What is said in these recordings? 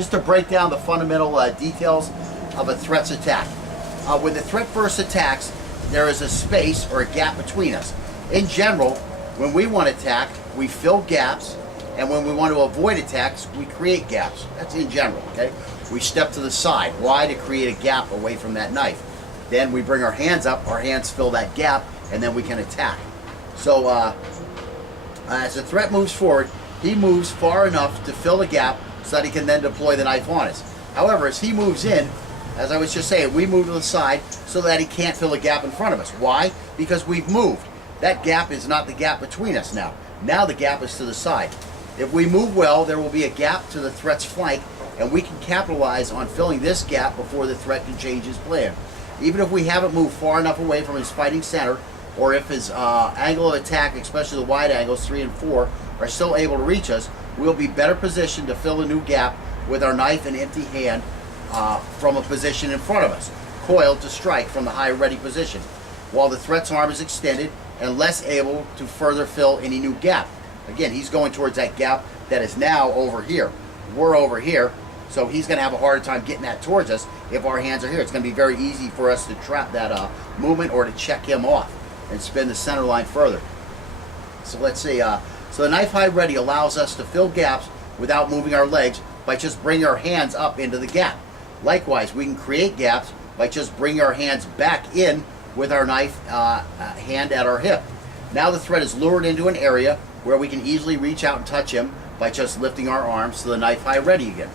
just to break down the fundamental details of a threat's attack. When the threat first attacks, there is a space or a gap between us. In general, when we want to attack, we fill gaps, and when we want to avoid attacks, we create gaps. That's in general, okay? We step to the side. Why? To create a gap away from that knife. Then we bring our hands up, our hands fill that gap, and then we can attack. So as the threat moves forward, he moves far enough to fill the gap so that he can then deploy the knife on us. However, as he moves in, as I was just saying, we move to the side so that he can't fill a gap in front of us. Why? Because we've moved. That gap is not the gap between us now. Now the gap is to the side. If we move well, there will be a gap to the threat's flank, and we can capitalize on filling this gap before the threat can change his plan. Even if we haven't moved far enough away from his fighting center, or if his angle of attack, especially the wide angles 3 and 4, are still able to reach us, we'll be better positioned to fill a new gap with our knife and empty hand from a position in front of us, coiled to strike from the high ready position, while the threat's arm is extended and less able to further fill any new gap. Again, he's going towards that gap that is now over here. We're over here, so he's going to have a harder time getting that towards us if our hands are here. It's going to be very easy for us to trap that movement or to check him off and spin the center line further. So let's see. So the knife high ready allows us to fill gaps without moving our legs by just bringing our hands up into the gap. Likewise, we can create gaps by just bringing our hands back in with our knife hand at our hip. Now the threat is lured into an area where we can easily reach out and touch him by just lifting our arms to the knife high ready again.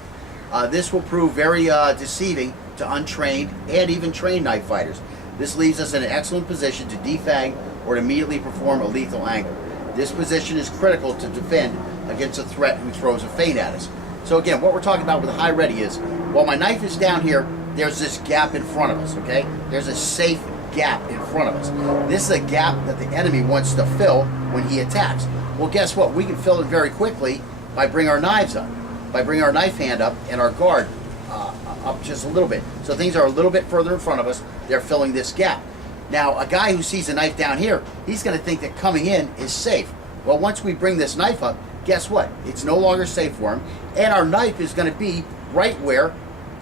This will prove very deceiving to untrained and even trained knife fighters. This leaves us in an excellent position to defang or to immediately perform a lethal angle. This position is critical to defend against a threat who throws a feint at us. So again, what we're talking about with the high ready is, while my knife is down here, there's this gap in front of us, okay? There's a safe gap in front of us. This is a gap that the enemy wants to fill when he attacks. Well, guess what? We can fill it very quickly by bringing our knives up, by bringing our knife hand up and our guard up just a little bit. So things are a little bit further in front of us. They're filling this gap. Now, a guy who sees a knife down here, he's going to think that coming in is safe. Well, once we bring this knife up, guess what? It's no longer safe for him, and our knife is going to be right where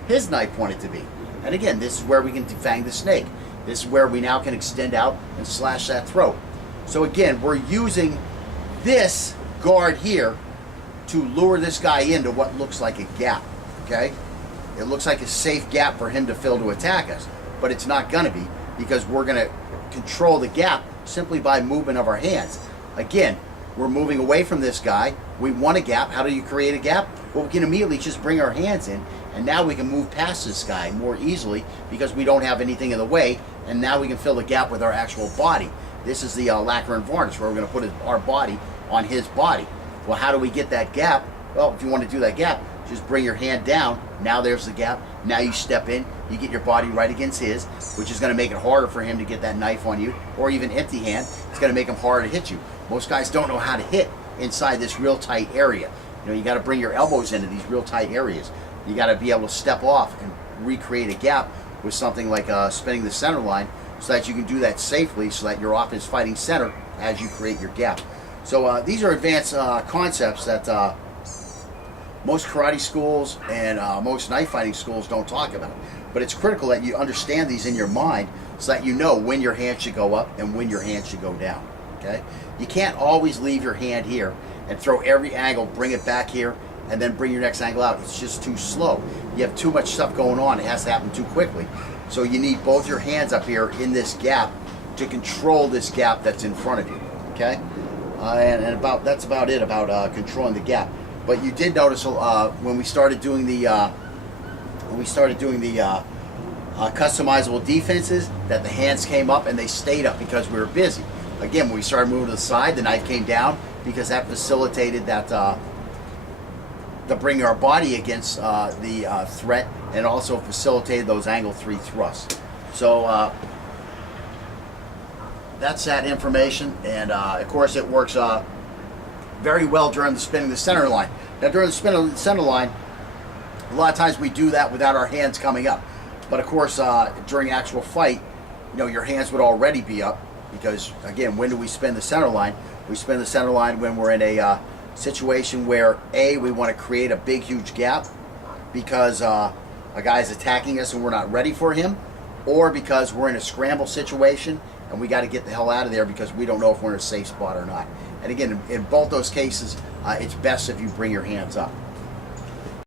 his knife wanted to be. And again, this is where we can defang the snake. This is where we now can extend out and slash that throat. So again, we're using this guard here to lure this guy into what looks like a gap, okay? It looks like a safe gap for him to fill to attack us, but it's not going to be, because we're going to control the gap simply by movement of our hands. Again, we're moving away from this guy. We want a gap. How do you create a gap? Well, we can immediately just bring our hands in, and now we can move past this guy more easily because we don't have anything in the way, and now we can fill the gap with our actual body. This is the lacquer and varnish, where we're going to put our body on his body. Well, how do we get that gap? Well, if you want to do that gap, just bring your hand down. Now there's the gap. Now you step in, you get your body right against his, which is going to make it harder for him to get that knife on you, or even empty hand. It's going to make him harder to hit you. Most guys don't know how to hit inside this real tight area. You know, you got to bring your elbows into these real tight areas. You got to be able to step off and recreate a gap with something like spinning the center line, so that you can do that safely, so that you're off his fighting center as you create your gap. So these are advanced concepts that most karate schools and most knife fighting schools don't talk about. But it's critical that you understand these in your mind, so that you know when your hand should go up and when your hand should go down. Okay? You can't always leave your hand here and throw every angle, bring it back here, and then bring your next angle out. It's just too slow. You have too much stuff going on. It has to happen too quickly. So you need both your hands up here in this gap to control this gap that's in front of you. Okay? And that's about it about controlling the gap. But you did notice when we started doing the customizable defenses, that the hands came up and they stayed up because we were busy. Again, when we started moving to the side, the knife came down because that facilitated that to bring our body against the threat, and also facilitated those angle 3 thrusts. So that's that information, and of course it works very well during the spinning the center line. Now, during the spin of the center line, a lot of times we do that without our hands coming up. But of course, during actual fight, you know, your hands would already be up, because again, when do we spin the center line? We spin the center line when we're in a situation where A, we want to create a big huge gap, because a guy's attacking us and we're not ready for him, or because we're in a scramble situation and we got to get the hell out of there because we don't know if we're in a safe spot or not. And again, in both those cases, it's best if you bring your hands up.